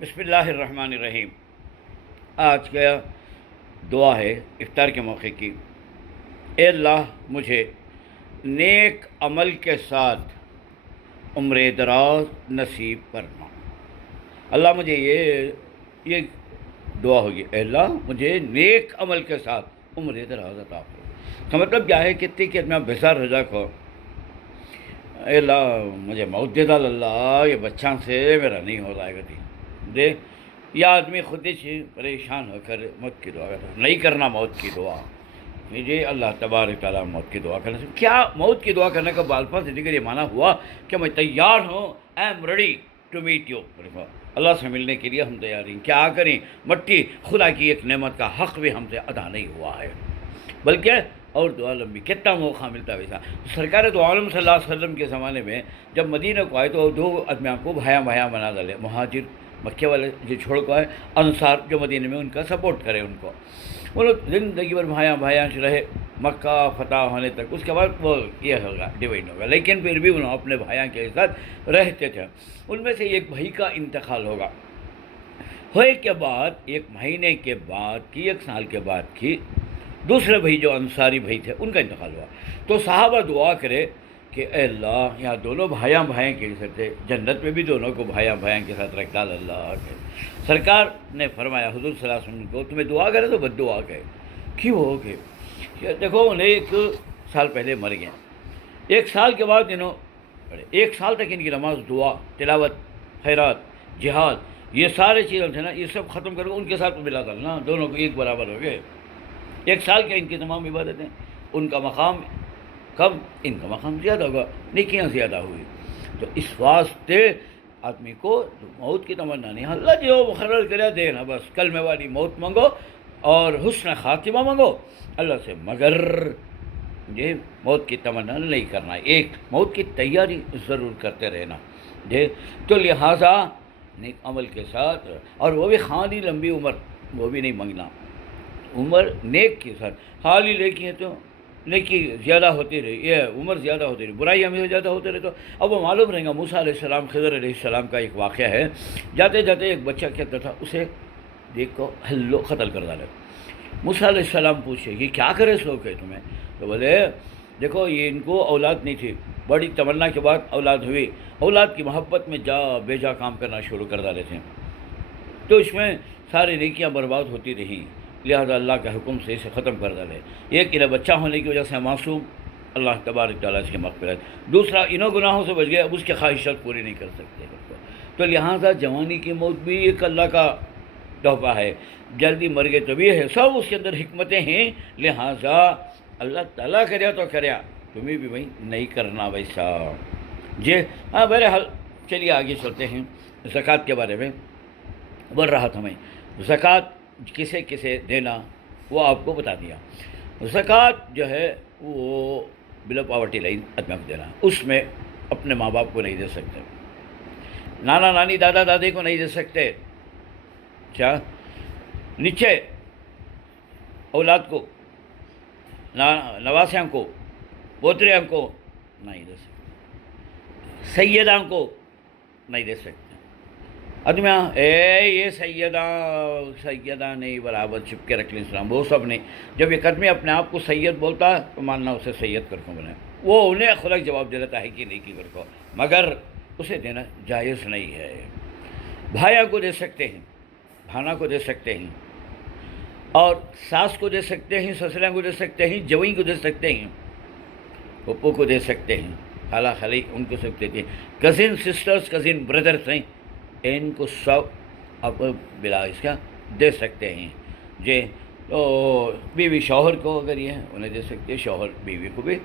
بسم اللہ الرحمن الرحیم۔ آج کا دعا ہے افطار کے موقع کی۔ اے اللہ، مجھے نیک عمل کے ساتھ عمر دراز نصیب کرنا۔ اللہ مجھے یہ دعا ہوگی، اے اللہ مجھے نیک عمل کے ساتھ عمر دراز عطا کرو۔ کا مطلب کیا ہے؟ کتنی کہ میں بسار رضا کو اے اللہ مجھے موت دے ڈال، اللہ یہ بچوں سے میرا نہیں ہو جائے گا دے یا آدمی خود ہی پریشان ہو کر موت کی دعا کرتا، نہیں کرنا موت کی دعا۔ مجھے اللہ تبارک تعالیٰ موت کی دعا کرنے سے کیا، موت کی دعا کرنے کا بالفاظ ذکر یہ معنی ہوا کہ میں تیار ہوں، I am ready to meet you, اللہ سے ملنے کے لیے ہم تیار ہیں۔ کیا کریں، مٹی خدا کی ایک نعمت کا حق بھی ہم سے ادا نہیں ہوا ہے، بلکہ اور دعا لمبی کتنا موقع ملتا ہے ویسا۔ سرکار دو عالم صلی اللہ علیہ وسلم کے زمانے میں جب مدینہ کو آئے تو دو آدمیوں کو بھایا بنا ڈالے، مہاجر مکے والے جو چھوڑ کو آئے، انصار جو مدینہ میں ان کا سپورٹ کرے ان کو، وہ لوگ زندگی بھر بھایا رہے مکہ فتح ہونے تک۔ اس کے بعد وہ یہ ہوگا ڈیوائڈ ہوگا، لیکن پھر بھی انہوں اپنے بھائیوں کے ساتھ رہتے تھے۔ ان میں سے ایک بھائی کا انتقال ہوئے کے بعد، ایک مہینے کے بعد کی، ایک سال کے بعد کی، دوسرے بھائی جو انصاری بھائی تھے ان کا انتقال ہوا۔ تو صحابہ دعا کرے کہ اے اللہ یہاں دونوں بھائیاں کے ساتھ تھے، جنت میں بھی دونوں کو بھائیاں کے ساتھ رکھ ڈال اللہ کے۔ سرکار نے فرمایا حضور صلی اللہ علیہ وسلم کو، تمہیں دعا کرے تو بد دعا کرے۔ کیوں ہو کہ دیکھو انہیں 1 سال پہلے مر گئے، 1 سال کے بعد انہوں پڑھے، 1 سال تک ان کی نماز، دعا، تلاوت، خیرات، جہاد، یہ سارے چیزیں تھے نا، یہ سب ختم کر کے ان کے ساتھ ملا ڈالنا، دونوں کو ایک برابر ہو گئے۔ 1 سال کے ان کی تمام عبادتیں، ان کا مقام کم، ان کا مقام زیادہ ہوگا، نیکیاں زیادہ ہوئی۔ تو اس واسطے آدمی کو موت کی تمنا نہیں، اللہ جو مقرر کرے دینا، بس کلمے والی موت مانگو اور حسن خاتمہ مانگو اللہ سے، مگر یہ موت کی تمنا نہیں کرنا، ایک موت کی تیاری ضرور کرتے رہنا۔ تو لہٰذا نیک عمل کے ساتھ، اور وہ بھی خالی لمبی عمر وہ بھی نہیں مانگنا، عمر نیک کے ساتھ، خالی لیکی ہے تو نیکی زیادہ ہوتی رہی، یہ عمر زیادہ ہوتی رہی، برائی ہمیں زیادہ ہوتے رہے۔ تو اب وہ معلوم رہے گا، موسیٰ علیہ السلام، خضر علیہ السلام کا ایک واقعہ ہے، جاتے جاتے ایک بچہ کہتا تھا، اسے دیکھ کو ہلو قتل کر ڈالے۔ موسیٰ علیہ السلام پوچھے یہ کیا کرے سوکے تمہیں؟ تو بولے دیکھو یہ ان کو اولاد نہیں تھی، بڑی تمنا کے بعد اولاد ہوئی، اولاد کی محبت میں بے جا کام کرنا شروع کر ڈالے تھے، تو اس میں ساری نیکیاں برباد ہوتی رہیں، لہذا اللہ کے حکم سے اسے ختم کر ڈالے۔ ایک انہیں بچہ ہونے کی وجہ سے معصوم، اللہ تبارک تعالیٰ اس کی مغفرت، دوسرا انہوں گناہوں سے بچ گئے، اب اس کی خواہشات پوری نہیں کر سکتے۔ تو لہٰذا جوانی کی موت بھی ایک اللہ کا تحفہ ہے، جلدی مر گئے تو بھی ہے، سب اس کے اندر حکمتیں ہیں، لہٰذا اللہ تعالیٰ کریا تو کریا، تمہیں بھی بھائی نہیں کرنا ویسا۔ بہرحال چلیے آگے چلتے ہیں۔ زکوٰۃ کے بارے میں بول رہا تھا میں، زکوٰۃ کسے کسے دینا وہ آپ کو بتا دیا۔ زکوٰۃ جو ہے وہ بلو پاورٹی لائن آدمی کو دینا، اس میں اپنے ماں باپ کو نہیں دے سکتے، نانا نانی دادا دادی کو نہیں دے سکتے، کیا نیچے اولاد کو، نواسیاں کو، پوتریاں کو نہیں دے سکتے، سیداں کو نہیں دے سکتے۔ آدمی یہ سیدہ نہیں برابر چھپ کے رکھ لیں اسلام، وہ سب نہیں۔ جب ایک آدمی اپنے آپ کو سید بولتا ہے تو ماننا اسے سید کر کو بنے، وہ انہیں خود جواب دے دیتا ہے کہ نہیں کی کر کو، مگر اسے دینا جائز نہیں ہے۔ بھائیوں کو دے سکتے ہیں، بھانا کو دے سکتے ہیں، اور ساس کو دے سکتے ہیں، سسروں کو دے سکتے ہیں، جوئی کو دے سکتے ہیں، پھپھو کو دے سکتے ہیں، خالہ خالی ان کو سکتے ہیں، کزن سسٹرز، کزن بردرس ہیں، ان کو سب آپ بلا اس کا دے سکتے ہیں۔ تو بیوی شوہر کو اگر یہ ہے انہیں دے سکتے ہیں، شوہر بیوی کو بھی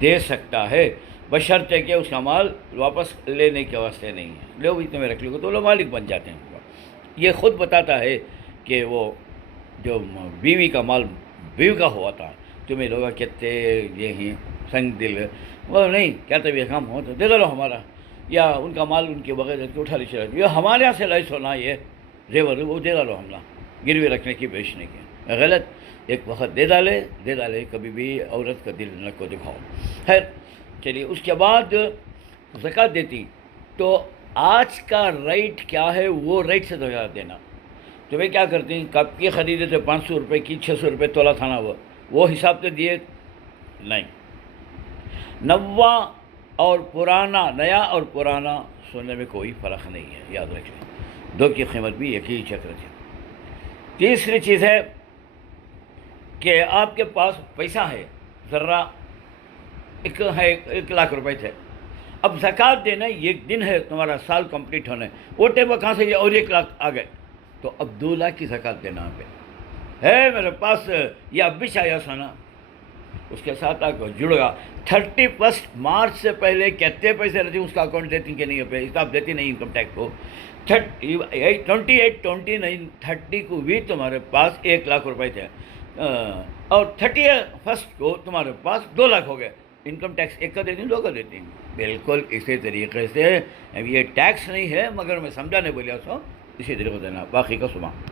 دے سکتا ہے، بشرطے کہ اس کا مال واپس لینے کے واسطے نہیں ہے، لو بھی تمہیں رکھ لو گے تو لوگ مالک بن جاتے ہیں۔ یہ خود بتاتا ہے کہ وہ جو بیوی کا مال بیوی کا ہوا تھا، تمہیں لوگ کہتے یہ ہیں سنگ دل، وہ نہیں کہتے بھی کام ہو تو دے دو ہمارا، یا ان کا مال ان کے بغیر رکھ کے اٹھا لی چلا، یہ ہمارے یہاں سے لائس ہونا، یہ زیور وہ دے ڈالو، حملہ گروی رکھنے کی بیچنے کی غلط، ایک وقت دے ڈالے، کبھی بھی عورت کا دل نہ کو دکھاؤ۔ خیر چلیے، اس کے بعد زکوٰۃ دیتی تو آج کا ریٹ کیا ہے وہ ریٹ سے 2000 دینا. تو وہ کیا کرتے ہیں, کب کی خریدے تھے 500 روپے کی, 600 روپے تولہ تھا نا, وہ حساب سے دیے نہیں. نوا اور پرانا, نیا اور پرانا سونے میں کوئی فرق نہیں ہے, یاد رکھیں, دو کی قیمت بھی ایک ہی چکر ہے. تیسری چیز ہے کہ آپ کے پاس پیسہ ہے, ذرا ایک لاکھ روپے تھے, اب زکوٰۃ دینا, ایک دن ہے تمہارا سال کمپلیٹ ہونے, وہ ٹائم وہ کہاں سے یہ اور 1 لاکھ آ گئے, تو اب 2 لاکھ کی زکوٰۃ دینا ہے میرے پاس, یہ اب بھی چاہیے سانا, اس کے ساتھ آپ کو جڑ گا. 31 مارچ سے پہلے کتنے پیسے رہتے ہیں اس کا اکاؤنٹ دیتی کہ نہیں, حساب دیتی نہیں انکم ٹیکس کو. 28, 29, 30 کو بھی تمہارے پاس 1 لاکھ روپے تھے, اور 31 کو تمہارے پاس 2 لاکھ ہو گئے. انکم ٹیکس ایک کا دیتی ہیں, 2 کا دیتی ہیں. بالکل اسی طریقے سے, یہ ٹیکس نہیں ہے مگر میں سمجھانے بولیا سو, اسی طریقے سے دینا. باقی کا صبح.